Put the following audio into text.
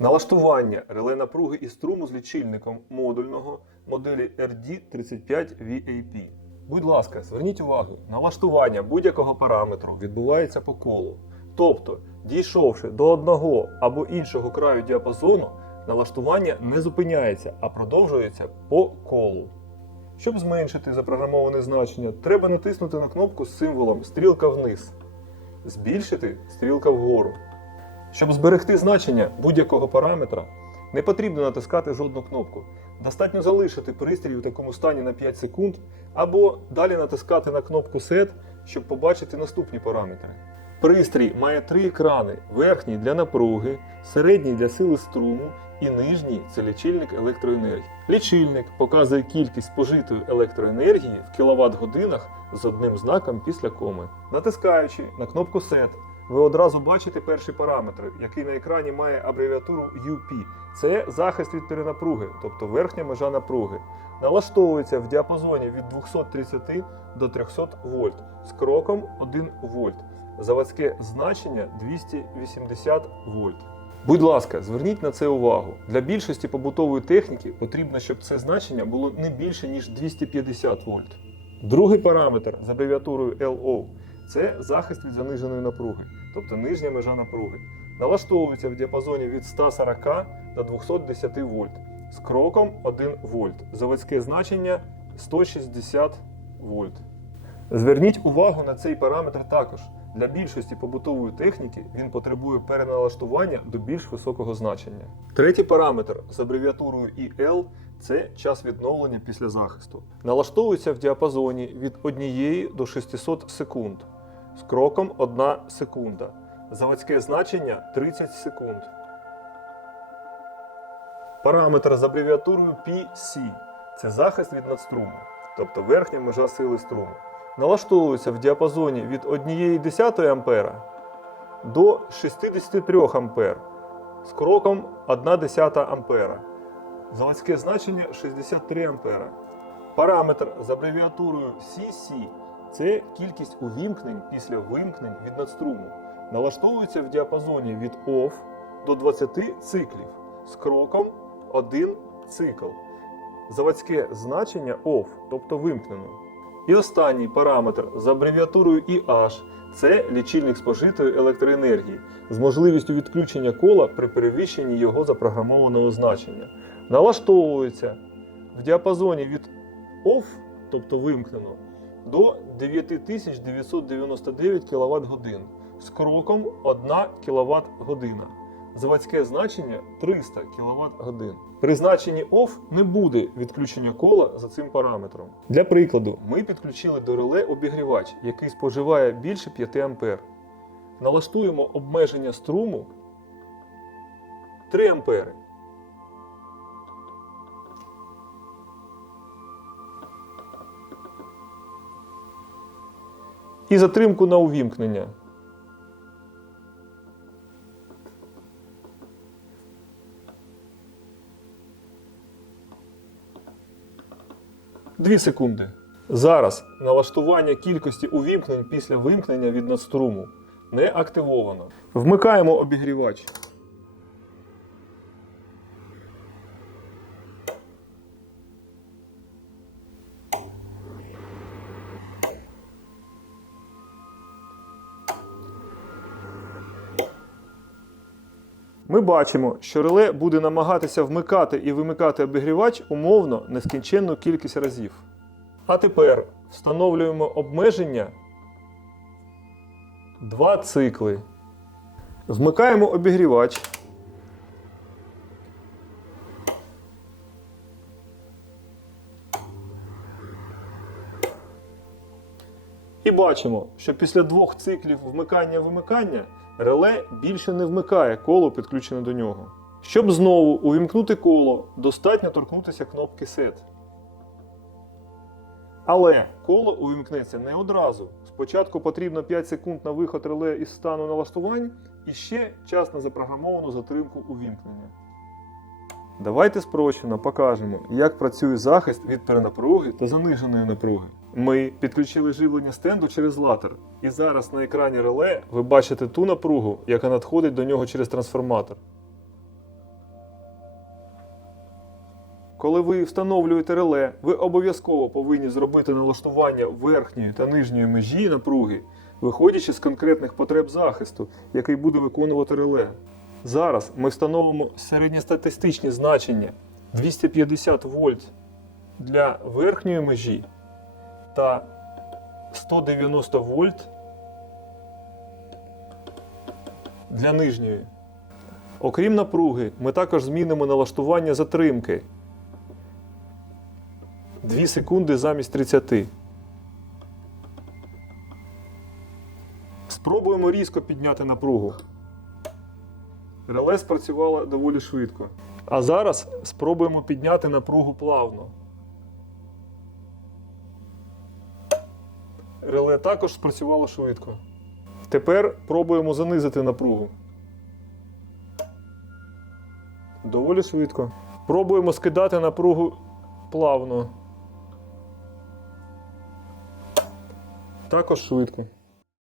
Налаштування реле напруги і струму з лічильником модульного моделі RD35VAP. Будь ласка, зверніть увагу, налаштування будь-якого параметру відбувається по колу. Тобто, дійшовши до одного або іншого краю діапазону, налаштування не зупиняється, а продовжується по колу. Щоб зменшити запрограмоване значення, треба натиснути на кнопку з символом стрілка вниз, збільшити стрілка вгору. Щоб зберегти значення будь-якого параметра, не потрібно натискати жодну кнопку. Достатньо залишити пристрій у такому стані на 5 секунд, або далі натискати на кнопку Set, щоб побачити наступні параметри. Пристрій має три екрани: верхній для напруги, середній для сили струму і нижній це лічильник електроенергії. Лічильник показує кількість спожитої електроенергії в кіловат-годинах з одним знаком після коми. Натискаючи на кнопку Set, ви одразу бачите перший параметр, який на екрані має абревіатуру UP. Це захист від перенапруги, тобто верхня межа напруги. Налаштовується в діапазоні від 230 до 300 вольт з кроком 1 вольт. Заводське значення 280 вольт. Будь ласка, зверніть на це увагу. Для більшості побутової техніки потрібно, щоб це значення було не більше ніж 250 вольт. Другий параметр з абревіатурою LO це захист від заниженої напруги, тобто нижня межа напруги. Налаштовується в діапазоні від 140 до 210 вольт з кроком 1 вольт. Заводське значення 160 вольт. Зверніть увагу на цей параметр також. Для більшості побутової техніки він потребує переналаштування до більш високого значення. Третій параметр з абревіатурою IL це час відновлення після захисту. Налаштовується в діапазоні від 1 до 600 секунд з кроком 1 секунда. Заводське значення 30 секунд. Параметр з абревіатурою PC це захист від надструму, тобто верхня межа сили струму. Налаштовується в діапазоні від 1,1 А до 63 А з кроком 1,1 А. Заводське значення 63 А. Параметр з абревіатурою CC це кількість увімкнень після вимкнень від надструму. Налаштовується в діапазоні від OFF до 20 циклів з кроком 1 цикл. Заводське значення OFF, тобто вимкнено. І останній параметр з абревіатурою IH це лічильник спожитої електроенергії з можливістю відключення кола при перевищенні його запрограмованого значення. Налаштовується в діапазоні від OFF, тобто вимкнено, до 9999 кВт годин з кроком 1 кВт година. Заводське значення 300 кВт годин. При значенні OFF не буде відключення кола за цим параметром. Для прикладу, ми підключили до реле обігрівач, який споживає більше 5 А. Налаштуємо обмеження струму 3 А. І затримку на увімкнення. Дві секунди. Зараз налаштування кількості увімкнень після вимкнення від надструму не активовано. Вмикаємо обігрівач. Ми бачимо, що реле буде намагатися вмикати і вимикати обігрівач умовно нескінченну кількість разів. А тепер встановлюємо обмеження 2 цикли. Вмикаємо обігрівач. Бачимо, що після двох циклів вмикання-вимикання реле більше не вмикає коло, підключене до нього. Щоб знову увімкнути коло, достатньо торкнутися кнопки Set. Але коло увімкнеться не одразу. Спочатку потрібно 5 секунд на виход реле із стану налаштувань і ще час на запрограмовану затримку увімкнення. Давайте спрощено покажемо, як працює захист від перенапруги та заниженої напруги. Ми підключили живлення стенду через латер, і зараз на екрані реле ви бачите ту напругу, яка надходить до нього через трансформатор. Коли ви встановлюєте реле, ви обов'язково повинні зробити налаштування верхньої та нижньої межі напруги, виходячи з конкретних потреб захисту, який буде виконувати реле. Зараз ми встановимо середньостатистичні значення 250 вольт для верхньої межі та 190 вольт для нижньої. Окрім напруги, ми також змінимо налаштування затримки. 2 секунди замість 30. Спробуємо різко підняти напругу. Реле спрацювало доволі швидко. А зараз спробуємо підняти напругу плавно. Реле також спрацювало швидко. Тепер пробуємо занизити напругу. Доволі швидко. Пробуємо скидати напругу плавно. Також швидко.